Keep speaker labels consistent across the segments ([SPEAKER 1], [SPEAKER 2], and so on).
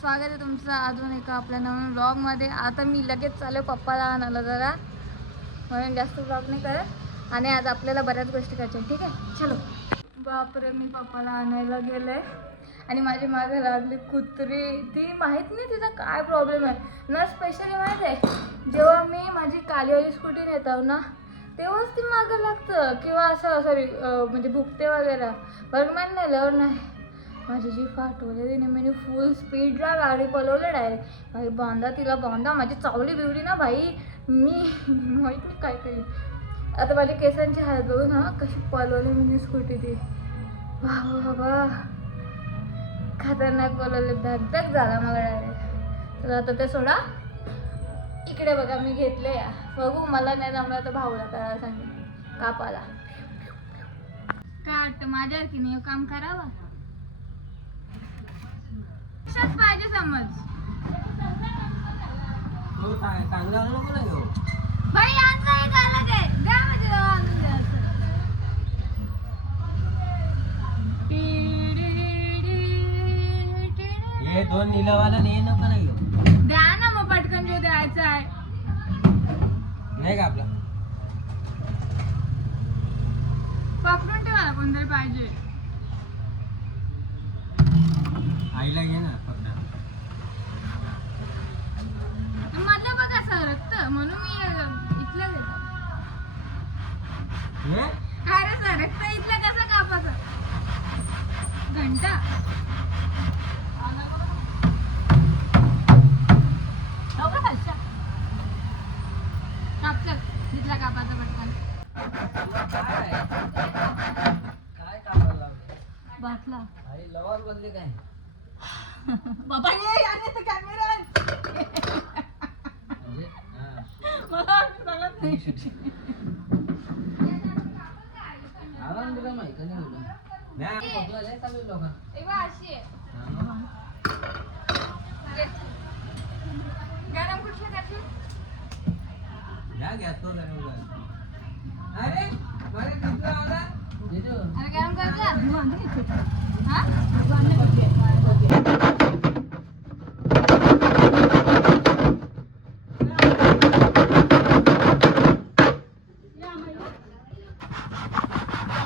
[SPEAKER 1] स्वागत आहे तुमचं अजून एका आपल्या नवीन ब्लॉगमध्ये आता मी लगेच चालू पप्पाला आणायला जरा. म्हणून जास्त ब्लॉग नाही करत. आणि आज आपल्याला बऱ्याच गोष्टी करायच्या ठीक आहे? चलो. बापरे मी पप्पाला आणायला गेले. आणि माझी मागे लागली कुत्री. ती माहीत नाही तिचा काय प्रॉब्लेम आहे. ना स्पेशली माहीत आहे जेव्हा मी माझी कालीवाली स्कूटी नेताव ना तेव्हाच ती मागं लागतं. किंवा असं सॉरी म्हणजे भुकते वगैरे. बर्गमॅन नेल्यावर नाही माझी जी फाटवलेली नाही मी फुल स्पीडला गाडी पलवली डायरेक्ट भाई बांधा तिला बांधा. माझी चावली बिवली ना भाई. मी माहीत नाही काय काही आता माझ्या केसांची हात बघून हा कशी पलवली मी स्कूटी ती वा वा वा खतरनाक पलवले. धक झाला मला डायरेक्ट तर आता ते सोडा. इकडे बघा मी घेतले. या बघू मला नाही जमलं तर भाऊला करायला सांगेन. कापाला. काय वाटतं माझ्यावर की नाही काम करावा? अशाच पाहिजे समज.
[SPEAKER 2] तो चांग- चांगला आणू नको ना घेऊ
[SPEAKER 1] बाई यांचं एक अलग आहे. द्या म्हणजे जरा आणून द्या असं.
[SPEAKER 2] हे दोन निलवाला ने नको ना घेऊ
[SPEAKER 1] द्या ना मग पटकन जो द्यायचं आहे.
[SPEAKER 2] नाही का आपला?
[SPEAKER 1] पकडून ठेवा कोणतरी पाहिजे.
[SPEAKER 2] आईला घे ना फक्त.
[SPEAKER 1] मधलं बघा सरकत म्हणून मी इथलं घेतो
[SPEAKER 2] हे?
[SPEAKER 1] काय रे सरकत इथलं कसं कापाचं घंटा.
[SPEAKER 2] लावले
[SPEAKER 1] बाटला.
[SPEAKER 2] आई लवर बदले काय?
[SPEAKER 1] बाबा ये याने तर कॅमेरा. मला सांगत नाही
[SPEAKER 2] आराम दिला माहिती नाही.
[SPEAKER 1] तेव्हा अशी आहे. गरम कुठलं घातलं
[SPEAKER 2] या गॅस तो. अरे अरे तिथं आला.
[SPEAKER 1] अरे गरम करायचं हा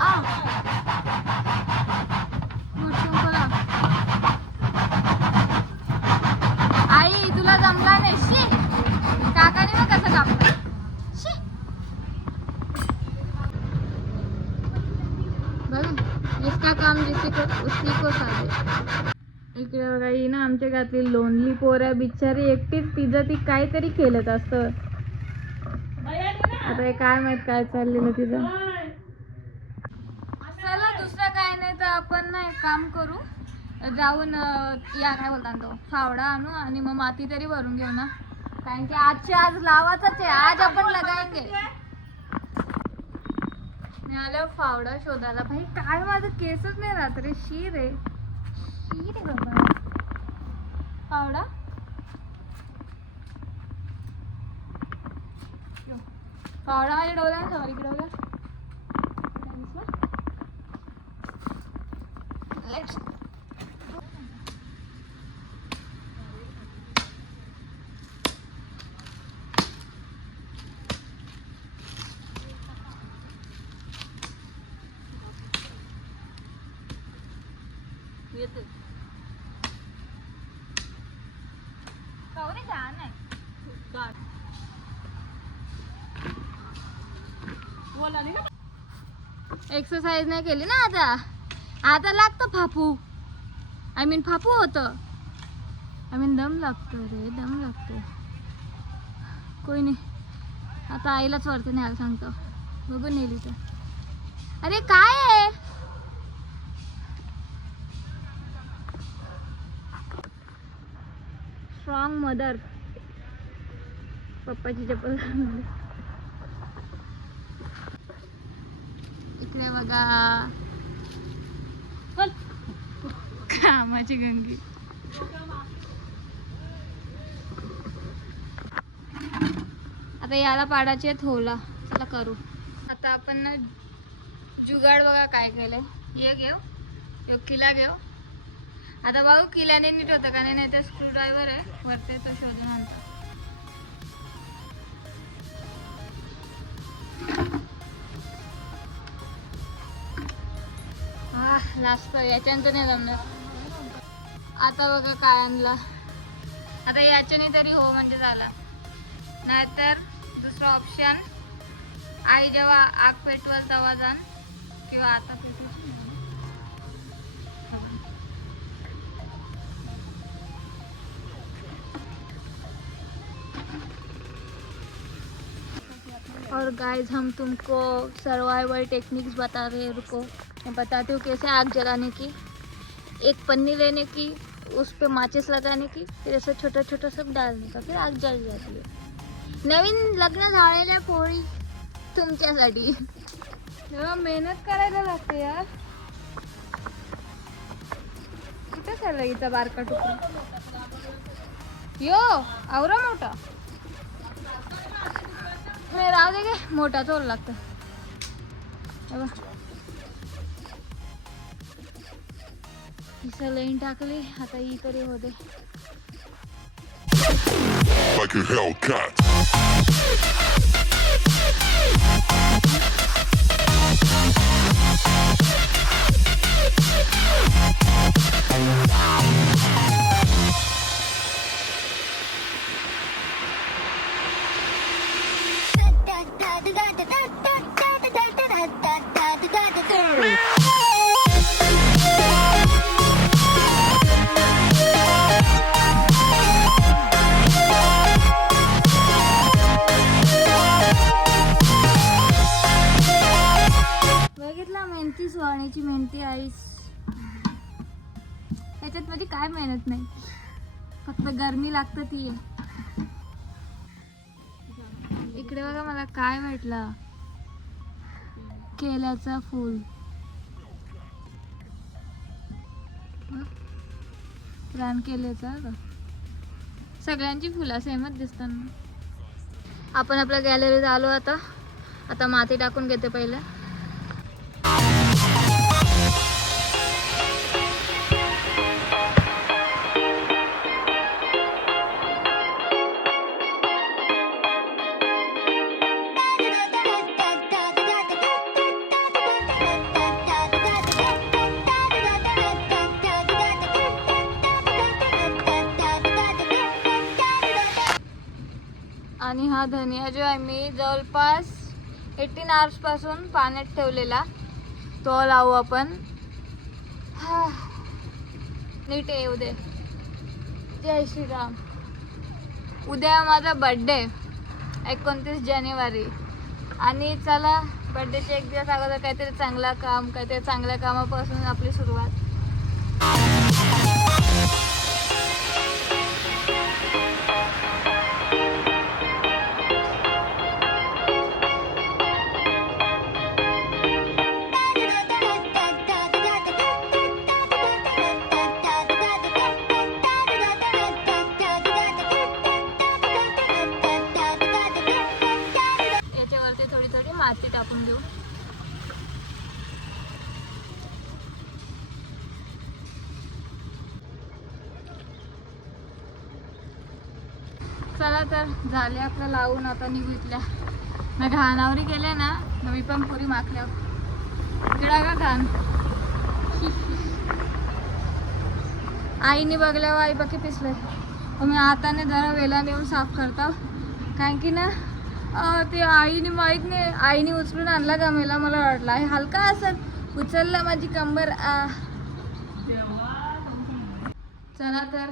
[SPEAKER 1] आ. मोठं बोला. आई तुला जमला नाही शी काकाने मग कसं कापलं शी बघा जिसका काम जिसी को उसी साधे इकडे बघा ही ना आमच्या घरातली लोनली पोऱ्या बिचारी एकटीच तिचं ती काहीतरी केलं असतं. आता हे काय माहीत काय चाललेलं तिचं. चला दुसरं काय नाही तर आपण ना एक काम करू. जाऊन या काय बोलतात तो फावडा आणू आणि मग माती तरी भरून घेऊ ना. कारण की आजच्या आज लावाचाच आहे. आज आपण लगाएंगे मी फावडा शोधायला. भाई काय माझं केसच नाही राहत रे शी रे शी रे बाबा. फावडा. फावडा माझ्या डोळ्याने समोर इकडे बघा काय दिसलं? Let's येते कवरे छान आहे. एक्सरसाइज नाही केली ना आता. आता लागतं फापू आय मीन फापू होतं. आय मीन दम लागतो रे दम लागतो. कोई नाही. आता आईलाच वरती न्यायला सांगतो. बघून नेली तर. अरे काय आहे? स्ट्रॉंग मदर पप्पाची चप्पल इकडे बघा. कामाची गंगी. आता याला पाडायची आहे थोला. चला करू. आता आपण ना जुगाड बघा काय केलंय. हे घेऊ. यो किला घेऊ. आता भाऊ किल्याने नीट होतं का नाही तर स्क्रू ड्रायव्हर आहे. वरते तो शोधून आणतो. हा लास्ट याच्यानंतर नाही जमणार. आता बघा काय आणला. आता याच्याने तरी हो म्हणजे झाला. नाहीतर दुसरं ऑप्शन आई जेव्हा आग पेटवल तेव्हा जाण. किंवा आता पेटवल. और गाइस हम तुमको सर्वाइवल टेक्निक्स बता रहे हैं रुको। मैं बताती हूँ कैसे आग जलाने की एक पन्नी लेने की उस पर माचिस लगाने की फिर ऐसा छोटा छोटा सब डालने का फिर आग जल जाती है। नवीन लग्न झालेल्या पोळी तुमच्यासाठी मेहनत करायला लागते यार। कुठे चालला इथं बारका तुकडा यो आवरा मोठा हे राहू दे गे मोठा चोर लागतो हे सलाईन टाकली आता ही तरी होते
[SPEAKER 3] like a Hellcat.
[SPEAKER 1] मेहनत नाही. फक्त गरमी लागतं ती. आहे इकडे बघा मला काय भेटलं. केल्याचं फूल. रान केल्याचं सगळ्यांची फुलं सेमच दिसतात आपण आपल्या गॅलरीत आलो आता. आता माती टाकून घेते पहिले. आणि हा धनिया जो आहे मी जवळपास एटीन आवर्सपासून पाण्यात ठेवलेला. तो लावू आपण. हा. नीट आहे उद्या. जय श्रीराम. उद्या माझा बड्डे एकोणतीस जानेवारी. आणि चला बड्डेच्या एक दिवस अगोदर काहीतरी चांगला काम काहीतरी चांगल्या कामापासून आपली सुरुवात. झाले आपलं लावून आता निघू इथल्या मी घाणावरी गेले ना मग मी पण पुरी माखल्या किडा का घाण. आईने बघल्या आई बाकी पिसले. मी हाताने जरा वेला नेऊन साफ करता. कारण की ना ते आईने माहीत नाही आईने उचलून आणला का मला मला वाटला. आहे हलका असत उचलला माझी कंबर. आ. चला तर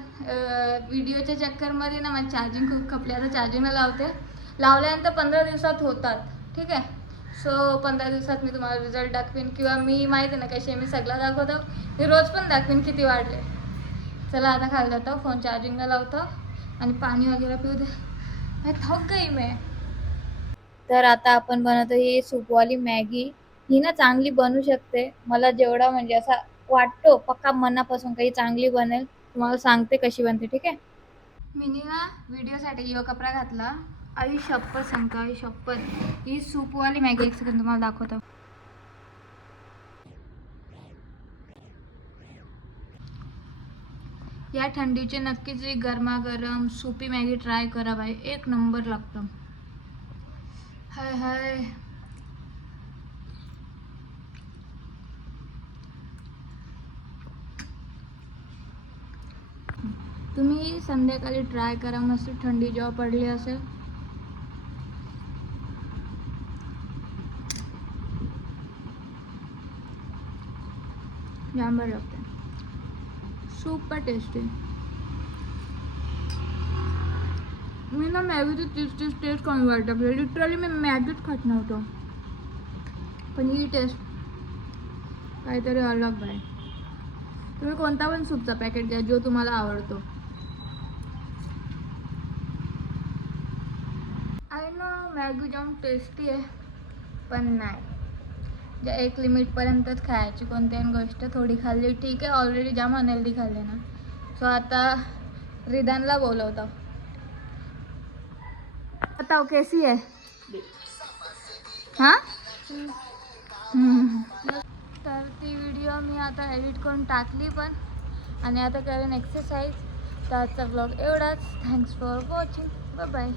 [SPEAKER 1] व्हिडिओच्या चक्करमध्ये ना माझी चार्जिंग खूप खपली. आता चार्जिंगला लावते. लावल्यानंतर पंधरा दिवसात होतात. ठीक आहे? सो पंधरा दिवसात मी तुम्हाला रिझल्ट दाखवीन. किंवा मी माहिती आहे ना कसे मी सगळं दाखवतो. मी रोज पण दाखवीन किती वाढले. चला आता खाली जातो. फोन चार्जिंगला लावतो. आणि पाणी वगैरे पिऊ दे. थक गई मी. तर आता आपण बनवतो ही सूपवाली मॅगी. ही ना चांगली बनू शकते. मला जेवढा म्हणजे असा वाटतो पक्का मनापासून काही चांगली बनेल. तुम्हाला सांगते कशी बनते ठीक आहे? मी ना व्हिडिओसाठी यो कपडा घातला. आई शप्पत सांगतो आई शप्पत ही सूपवाली मॅगी एक सेकंद तुम्हाला दाखवतो. या थंडीचे नक्कीच गरमागरम सुपी मॅगी ट्राय करा बाई. एक नंबर लागतो. हाय हाय. तुम्ही संध्याकाळी ट्राय करा मस्त थंडी जेव्हा पडली असेल. जांभर लागते सुपर टेस्टी मी ना मॅगीची तीस तीस टेस्ट कमी वाटत लिटरली मी मॅगीच खात नव्हतो. पण ही टेस्ट काहीतरी अलग आहे. तुम्ही कोणता पण सूपचा पॅकेट घ्या जो तुम्हाला आवडतो आहे ना मॅगी जाम टेस्टी आहे. पण नाही. जे एक लिमिटपर्यंतच खायची कोणत्याही गोष्ट थोडी खाल्ली. ठीक आहे ऑलरेडी जाम अनहेल्दी खाल्ले ना. सो आता रिदानला बोलवतो. बताओ कैसी है हां? तर ती व्हिडिओ मी आता एडिट करून टाकली पण. आणि आता करेन एक्सरसाइज तर आजचा ब्लॉग एवढाच. Thanks for watching bye